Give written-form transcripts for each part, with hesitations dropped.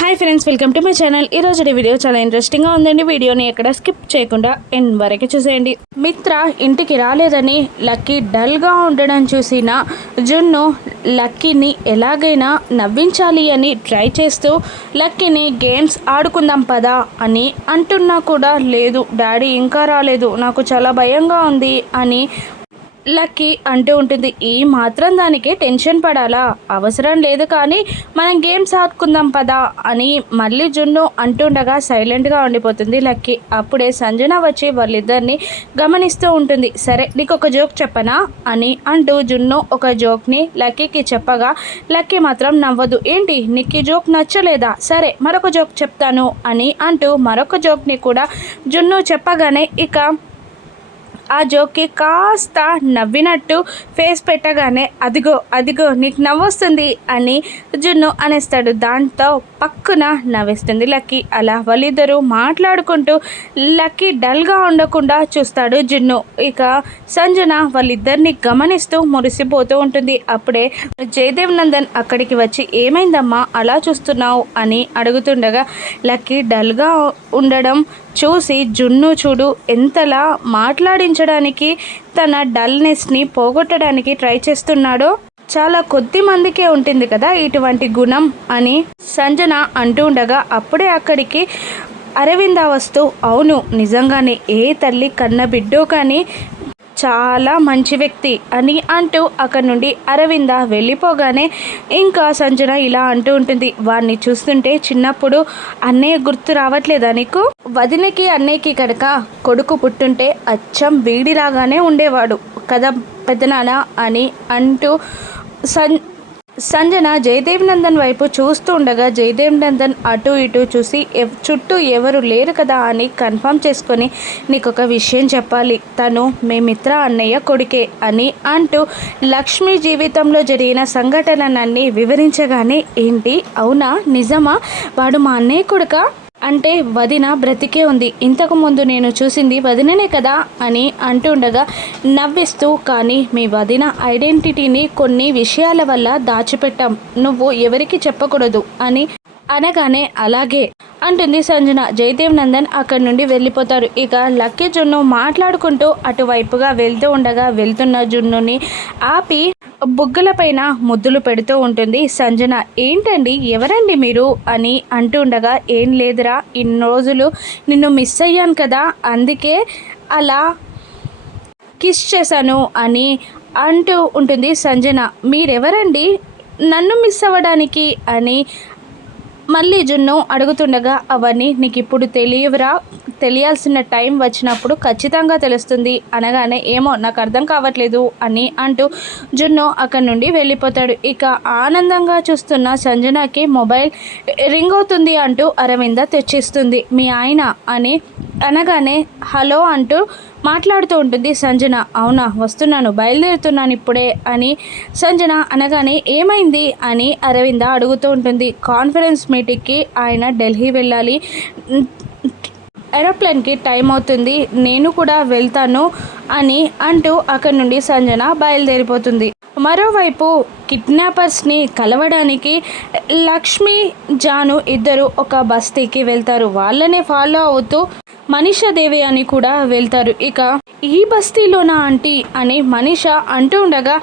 Hi friends, welcome to my channel. ఈరోజు video చాలా ఇంట్రెస్టింగ్గా ఉందండి. వీడియోని ఎక్కడ స్కిప్ చేయకుండా ఎండ్ వరకు చూసేయండి. మిత్ర ఇంటికి రాలేదని లక్కీ డల్గా ఉండడం చూసిన జున్ను లక్కీని ఎలాగైనా నవ్వించాలి అని ట్రై చేస్తూ లక్కీని గేమ్స్ ఆడుకుందాం పదా అని అంటున్నా కూడా లేదు డాడీ ఇంకా రాలేదు, నాకు చాలా భయంగా ఉంది అని లక్కీ అంటూ ఉంటుంది. ఈ మాత్రం దానికి టెన్షన్ పడాలా, అవసరం లేదు, కానీ మనం గేమ్స్ ఆడుకుందాం పదా అని మళ్ళీ జున్ను అంటుండగా సైలెంట్గా ఉండిపోతుంది లక్కీ. అప్పుడే సంజన వచ్చి వాళ్ళిద్దరిని గమనిస్తూ ఉంటుంది. సరే నీకు ఒక జోక్ చెప్పనా అని అంటూ జున్ను ఒక జోక్ని లక్కీకి చెప్పగా లక్కీ మాత్రం నవ్వదు. ఏంటి నీకు జోక్ నచ్చలేదా, సరే మరొక జోక్ చెప్తాను అని అంటూ మరొక జోక్ని కూడా జున్ను చెప్పగానే ఇక ఆ జోక్కి కాస్త నవ్వినట్టు ఫేస్ పెట్టగానే అదిగో అదిగో నీకు నవ్వొస్తుంది అని జున్ను అనేస్తాడు. దాంతో పక్కున నవ్వేస్తుంది లక్కీ. అలా వాళ్ళిద్దరూ మాట్లాడుకుంటూ లక్కీ డల్గా ఉండకుండా చూస్తాడు జున్ను. ఇక సంజన వాళ్ళిద్దరిని గమనిస్తూ మురిసిపోతూ ఉంటుంది. అప్పుడే జయదేవ్ నందన్ అక్కడికి వచ్చి ఏమైందమ్మా అలా చూస్తున్నావు అని అడుగుతుండగా లక్కీ డల్గా ఉండడం చూసి జున్ను చూడు ఎంతలా మాట్లాడించడానికి తన డల్నెస్ని పోగొట్టడానికి ట్రై చేస్తున్నాడో, చాలా కొద్ది మందికే ఉంటుంది కదా ఇటువంటి గుణం అని సంజన అంటూ ఉండగా అప్పుడే అక్కడికి అరవింద వస్తూ అవును నిజంగానే ఏ తల్లి కన్న బిడ్డో కానీ చాలా మంచి వ్యక్తి అని అంటూ అక్కడి నుండి అరవింద వెళ్ళిపోగానే ఇంకా సంజన ఇలా అంటూ ఉంటుంది. వాడిని చూస్తుంటే చిన్నప్పుడు అన్నయ్య గుర్తు రావట్లేదా నీకు, వదినకి అన్నయ్యకి కనుక కొడుకు పుట్టుంటే అచ్చం వీడిలాగానే ఉండేవాడు కదా పెద్దనాన్న అని అంటూ సంజన జయదేవ్ నందన్ వైపు చూస్తూ ఉండగా జయదేవ్ నందన్ అటు ఇటు చూసి చుట్టూ ఎవరు లేరు కదా అని కన్ఫర్మ్ చేసుకొని నీకు ఒక విషయం చెప్పాలి, తను మేమిత్ర అన్నయ్య కొడుకే అని అంటూ లక్ష్మి జీవితంలో జరిగిన సంఘటనలన్నీ వివరించగానే ఏంటి అవునా నిజమా, వాడు మా అన్నయ్య కొడుకా అంటే వదిన బ్రతికే ఉంది, ఇంతకుముందు నేను చూసింది వదిననే కదా అని అంటుండగా నవ్విస్తూ కానీ మీ వదిన ఐడెంటిటీని కొన్ని విషయాల వల్ల దాచిపెట్టాం, నువ్వు ఎవరికి చెప్పకూడదు అని అనగానే అలాగే అంటుంది సంజన. జయదేవ్ నందన్ అక్కడి నుండి వెళ్ళిపోతారు. ఇక లక్కీ జున్ను మాట్లాడుకుంటూ అటువైపుగా వెళ్తూ ఉండగా వెళ్తున్న జున్నుని ఆపి బుగ్గలపైన ముద్దులు పెడుతూ ఉంటుంది సంజన. ఏంటండి ఎవరండి మీరు అని అంటూ ఉండగా ఏం లేదురా, ఇన్ని రోజులు నిన్ను మిస్ అయ్యాను కదా అందుకే అలా కిస్ చేశాను అని అంటూ ఉంటుంది సంజన. మీరెవరండి నన్ను మిస్ అవ్వడానికి అని మళ్ళీ జున్ను అడుగుతుండగా అవన్నీ నీకు ఇప్పుడు తెలియవురా, తెలియాల్సిన టైం వచ్చినప్పుడు ఖచ్చితంగా తెలుస్తుంది అనగానే ఏమో నాకు అర్థం కావట్లేదు అని అంటూ జున్ను అక్కడి నుండి వెళ్ళిపోతాడు. ఇక ఆనందంగా చూస్తున్న సంజనకి మొబైల్ రింగ్ అవుతుంది అంటూ అరవింద తెచ్చిస్తుంది. మీ ఆయన అని అనగానే హలో అంటూ మాట్లాడుతూ ఉంటుంది సంజన. అవునా వస్తున్నాను, బయలుదేరుతున్నాను ఇప్పుడే అని సంజన అనగానే ఏమైంది అని అరవింద అడుగుతూ ఉంటుంది. కాన్ఫరెన్స్ మీటింగ్కి ఆయన ఢిల్లీ వెళ్ళాలి, ఏరోప్లేన్కి టైం అవుతుంది, నేను కూడా వెళ్తాను అని అంటూ అక్కడి నుండి సంజన బయలుదేరిపోతుంది. మరోవైపు కిడ్నాపర్స్ని కలవడానికి లక్ష్మి జాను ఇద్దరు ఒక బస్తీకి వెళ్తారు. వాళ్ళనే ఫాలో అవుతూ మనీషా దేవి అని కూడా వెళ్తారు. ఇక ఈ బస్తీలోనా ఆంటీ అని మనీషా అంటూ ఉండగా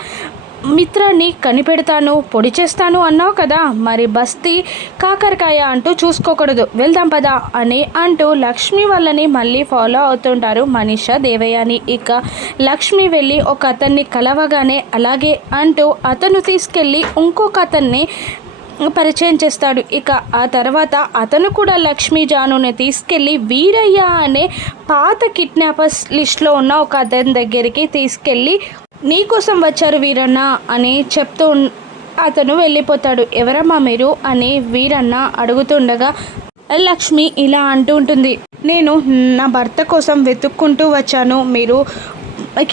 మిత్రాన్ని కనిపెడతాను పొడి చేస్తాను అన్నావు కదా, మరి బస్తీ కాకరకాయ అంటూ చూసుకోకూడదు, వెళ్దాం పదా అని అంటూ లక్ష్మి వాళ్ళని మళ్ళీ ఫాలో అవుతుంటారు మనీషా దేవయాని. ఇక లక్ష్మి వెళ్ళి ఒక అతన్ని కలవగానే అలాగే అంటూ అతను తీసుకెళ్ళి ఇంకొక అతన్ని పరిచయం చేస్తాడు. ఇక ఆ తర్వాత అతను కూడా లక్ష్మీ జానుని తీసుకెళ్ళి వీరయ్య అనే పాత కిడ్నాపర్స్ లిస్ట్లో ఉన్న ఒక అతని దగ్గరికి తీసుకెళ్ళి నీకోసం వచ్చారు వీరన్న అని చెప్తూ అతను వెళ్ళిపోతాడు. ఎవరమ్మా మీరు అని వీరన్న అడుగుతుండగా లక్ష్మి ఇలా అంటూ ఉంటుంది, నేను నా భర్త కోసం వెతుక్కుంటూ వచ్చాను, మీరు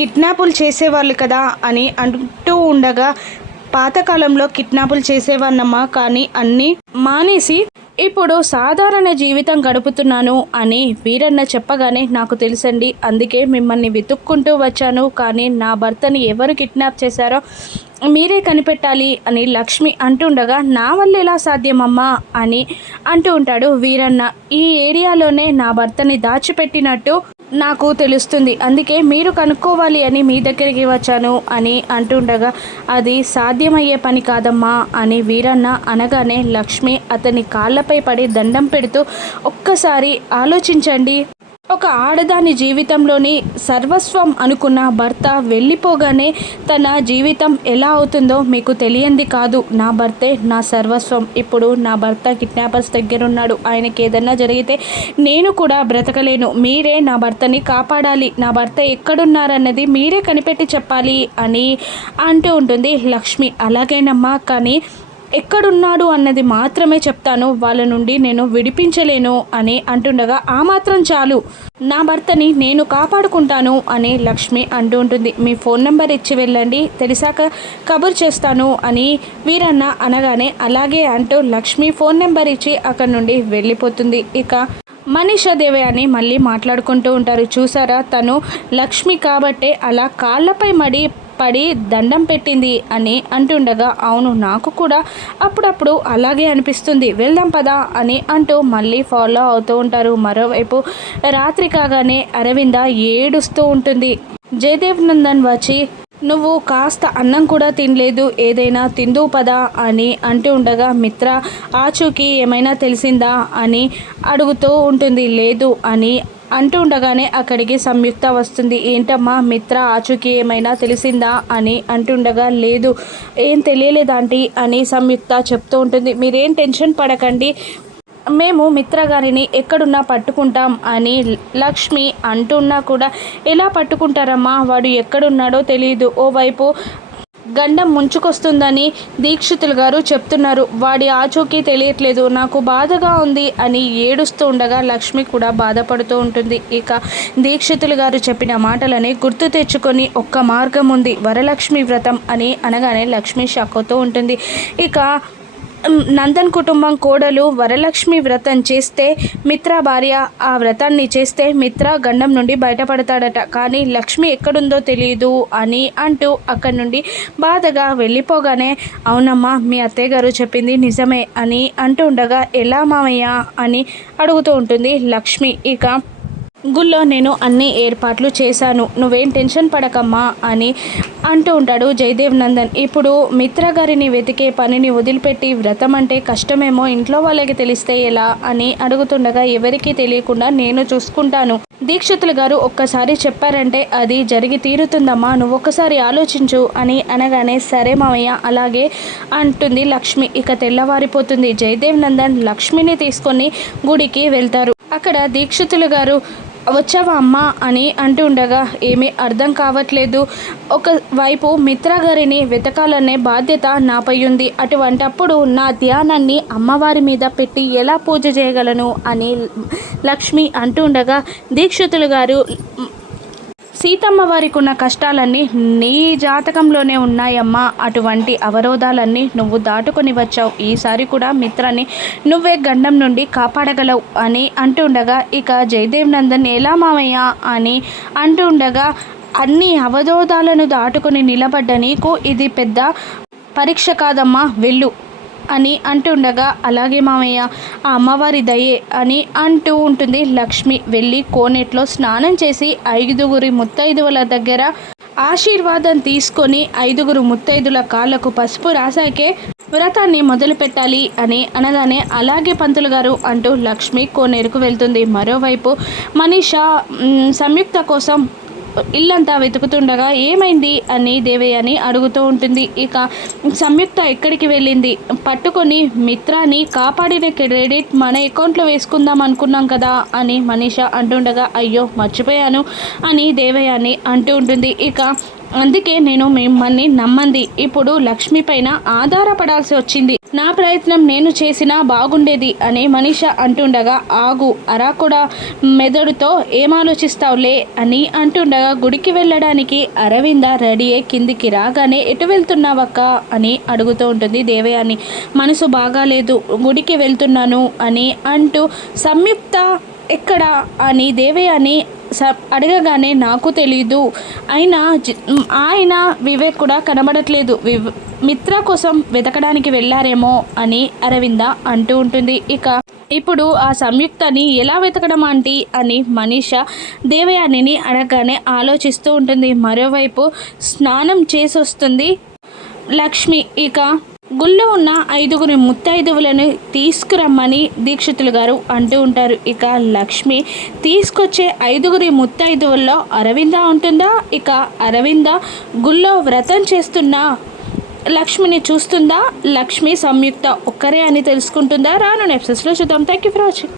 కిడ్నాపులు చేసేవాళ్ళు కదా అని అంటూ ఉండగా పాతకాలంలో కిడ్నాపులు చేసేవాన్నమ్మా, కానీ అన్నీ మానేసి ఇప్పుడు సాధారణ జీవితం గడుపుతున్నాను అని వీరన్న చెప్పగానే నాకు తెలుసండి. అందుకే మిమ్మల్ని వెతుక్కుంటూ వచ్చాను. కానీ నా భర్తని ఎవరు కిడ్నాప్ చేశారో మీరే కనిపెట్టాలి అని లక్ష్మి అంటుండగా, నా వల్ల ఎలా సాధ్యమమ్మా అని అంటూ ఉంటాడు వీరన్న. ఈ ఏరియాలోనే నా భర్తని దాచిపెట్టినట్టు నాకు తెలుస్తుంది. అందుకే మీరు కనుక్కోవాలి అని మీ దగ్గరికి వచ్చాను అని అంటుండగా, అది సాధ్యమయ్యే పని కాదమ్మా అని వీరన్న అనగానే లక్ష్మి అతని కాళ్ళపై పడి దండం పెడుతూ, ఒక్కసారి ఆలోచించండి. ఒక ఆడదాని జీవితంలోని సర్వస్వం అనుకున్న భర్త వెళ్ళిపోగానే తన జీవితం ఎలా అవుతుందో మీకు తెలియంది కాదు. నా భర్తే నా సర్వస్వం. ఇప్పుడు నా భర్త కిడ్నాపర్స్ దగ్గర ఉన్నాడు. ఆయనకి ఏదన్నా జరిగితే నేను కూడా బ్రతకలేను. మీరే నా భర్తని కాపాడాలి. నా భర్త ఎక్కడున్నారన్నది మీరే కనిపెట్టి చెప్పాలి అని అంటూ ఉంటుంది లక్ష్మి. అలాగేనమ్మా, కానీ ఎక్కడున్నాడు అన్నది మాత్రమే చెప్తాను. వాళ్ళ నుండి నేను విడిపించలేను అని అంటుండగా, ఆ మాత్రం చాలు, నా భర్తని నేను కాపాడుకుంటాను అని లక్ష్మి అంటూ ఉంటుంది. మీ ఫోన్ నెంబర్ ఇచ్చి వెళ్ళండి, తెలిసాక కబుర్ చేస్తాను అని వీరన్న అనగానే, అలాగే అంటూ లక్ష్మి ఫోన్ నెంబర్ ఇచ్చి అక్కడి నుండి వెళ్ళిపోతుంది. ఇక మనీషా దేవయాని మళ్ళీ మాట్లాడుకుంటూ ఉంటారు. చూసారా, తను లక్ష్మి కాబట్టే అలా కాళ్ళపై పడి దండం పెట్టింది అని అంటుండగా, అవును, నాకు కూడా అప్పుడప్పుడు అలాగే అనిపిస్తుంది, వెళ్దాం పదా అని అంటూ మళ్ళీ ఫాలో అవుతూ ఉంటారు. మరోవైపు రాత్రి కాగానే అరవింద ఏడుస్తూ ఉంటుంది. జయదేవ్ నందన్ వచ్చి, నువ్వు కాస్త అన్నం కూడా తినలేదు, ఏదైనా తిందు పదా అని అంటూ ఉండగా, మిత్ర ఆచూకీ ఏమైనా తెలిసిందా అని అడుగుతూ ఉంటుంది. లేదు అని అంటూ ఉండగానే అక్కడికి సంయుక్త వస్తుంది. ఏంటమ్మా, మిత్ర ఆచూకీ ఏమైనా తెలిసిందా అని అంటుండగా, లేదు, ఏం తెలియలేదాంటీ అని సంయుక్త చెప్తూ ఉంటుంది. మీరేం టెన్షన్ పడకండి, మేము మిత్ర గారిని ఎక్కడున్నా పట్టుకుంటాం అని లక్ష్మి అంటున్నా కూడా, ఎలా పట్టుకుంటారమ్మా, వాడు ఎక్కడున్నాడో తెలియదు. ఓవైపు గండం ముంచుకొస్తుందని దీక్షితులు గారు చెప్తున్నారు, వాడి ఆచూకీ తెలియట్లేదు, నాకు బాధగా ఉంది అని ఏడుస్తూ ఉండగా లక్ష్మి కూడా బాధపడుతూ ఉంటుంది. ఇక దీక్షితులు గారు చెప్పిన మాటలని గుర్తు తెచ్చుకొని, ఒక్క మార్గం ఉంది, వరలక్ష్మి వ్రతం అని అనగానే లక్ష్మి షాక్ అవుతూ ఉంటుంది. ఇక నందన్ కుటుంబం కోడలు వరలక్ష్మి వ్రతం చేస్తే, మిత్ర భార్య ఆ వ్రతాన్ని చేస్తే మిత్ర గండం నుండి బయటపడతాడట. కానీ లక్ష్మి ఎక్కడుందో తెలియదు అని అంటూ అక్కడి నుండి బాధగా వెళ్ళిపోగానే, అవునమ్మా, మీ అత్తయ్య గారు చెప్పింది నిజమే అని అంటూ ఉండగా, ఎలా మామయ్య అని అడుగుతూ ఉంటుంది లక్ష్మి. ఇక గుళ్ళో నేను అన్ని ఏర్పాట్లు చేశాను, నువ్వేం టెన్షన్ పడకమ్మా అని అంటూ ఉంటాడు జయదేవ్ నందన్. ఇప్పుడు మిత్ర గారిని వెతికే పనిని వదిలిపెట్టి వ్రతం అంటే కష్టమేమో, ఇంట్లో వాళ్ళకి తెలిస్తే ఎలా అని అడుగుతుండగా, ఎవరికీ తెలియకుండా నేను చూసుకుంటాను, దీక్షితులు గారు ఒక్కసారి చెప్పారంటే అది జరిగి తీరుతుందమ్మా, నువ్వు ఒక్కసారి ఆలోచించు అని అనగానే, సరే మామయ్య అలాగే అంటుంది లక్ష్మి. ఇక తెల్లవారిపోతుంది. జయదేవ్ నందన్ లక్ష్మిని తీసుకొని గుడికి వెళ్తారు. అక్కడ దీక్షితులు గారు, వచ్చావా అమ్మా అని అంటూ ఉండగా, ఏమీ అర్థం కావట్లేదు, ఒకవైపు మిత్ర గారిని వెతకాలనే బాధ్యత నాపై ఉంది, అటువంటప్పుడు నా ధ్యానాన్ని అమ్మవారి మీద పెట్టి ఎలా పూజ చేయగలను అని లక్ష్మి అంటూ ఉండగా, దీక్షితులు గారు, సీతమ్మ వారికి ఉన్న కష్టాలన్నీ నీ జాతకంలోనే ఉన్నాయమ్మా, అటువంటి అవరోధాలన్నీ నువ్వు దాటుకొని వచ్చావు, ఈసారి కూడా మిత్రాన్ని నువ్వే గండం నుండి కాపాడగలవు అని అంటూ ఉండగా, ఇక జయదేవ్ నందన్ ఎలా మామయ్య అని అంటూ ఉండగా, అన్ని అవరోధాలను దాటుకొని నిలబడ్డ నీకు ఇది పెద్ద పరీక్ష కాదమ్మా, వెళ్ళు అని అంటుండగా, అలాగే మామయ్య, ఆ అమ్మవారి దయే అని అంటూ ఉంటుంది లక్ష్మి. వెళ్ళి కోనేట్లో స్నానం చేసి 5 ముత్తైదువుల దగ్గర ఆశీర్వాదం తీసుకొని 5 ముత్తైదుల కాళ్ళకు పసుపు రాసాకే వ్రతాన్ని మొదలు పెట్టాలి అని అనగానే, అలాగే పంతులు గారు అంటూ లక్ష్మి కోనేరుకు వెళ్తుంది. మరోవైపు మనీషా సంయుక్త కోసం ఇల్లంతా వెతుకుతుండగా, ఏమైంది అని దేవయ్యని అడుగుతూ ఉంటుంది. ఇక సంయుక్త ఎక్కడికి వెళ్ళింది, పట్టుకొని మిత్రాన్ని కాపాడిన క్రెడిట్ మన అకౌంట్లో వేసుకుందాం అనుకున్నాం కదా అని మనీషా అంటుండగా, అయ్యో మర్చిపోయాను అని దేవయ్యని అంటూ ఉంటుంది. ఇక అందుకే నేను మిమ్మల్ని నమ్మంది ఇప్పుడు లక్ష్మి పైన ఆధారపడాల్సి వచ్చింది. నా ప్రయత్నం నేను చేసినా బాగుండేది అని మనీష అంటుండగా, ఆగు అరా కూడా మెదడుతో ఏం ఆలోచిస్తావులే అని అంటుండగా గుడికి వెళ్ళడానికి అరవింద రెడీ అయ్యి కిందికి రాగానే ఎటు వెళ్తున్నావక్క అని అడుగుతూ ఉంటుంది దేవయాని. మనసు బాగాలేదు, గుడికి వెళ్తున్నాను అని అంటూ సంయుక్త ఎక్కడ అని దేవయాని అడగగానే నాకు తెలీదు, ఆయన వివేక్ కూడా కనబడట్లేదు, మిత్ర కోసం వెతకడానికి వెళ్ళారేమో అని అరవింద అంటూ ఉంటుంది. ఇక ఇప్పుడు ఆ సంయుక్తని ఎలా వెతకడం ఆంటీ అని మనీష దేవయానిని అడగగానే ఆలోచిస్తూ ఉంటుంది. మరోవైపు స్నానం చేసి వస్తుంది లక్ష్మి. ఇక గుళ్ళో ఉన్న 5 ముత్తైదువులను తీసుకురమ్మని దీక్షితులు గారు అంటూ ఉంటారు. ఇక లక్ష్మి తీసుకొచ్చే 5 ముత్తైదువుల్లో అరవింద ఉంటుందా? ఇక అరవింద గుళ్ళో వ్రతం చేస్తున్న లక్ష్మిని చూస్తుందా? లక్ష్మి సంయుక్త ఒక్కరే అని తెలుసుకుంటుందా? రాను ఎపిసోడ్స్లో చూద్దాం. Thank you for watching.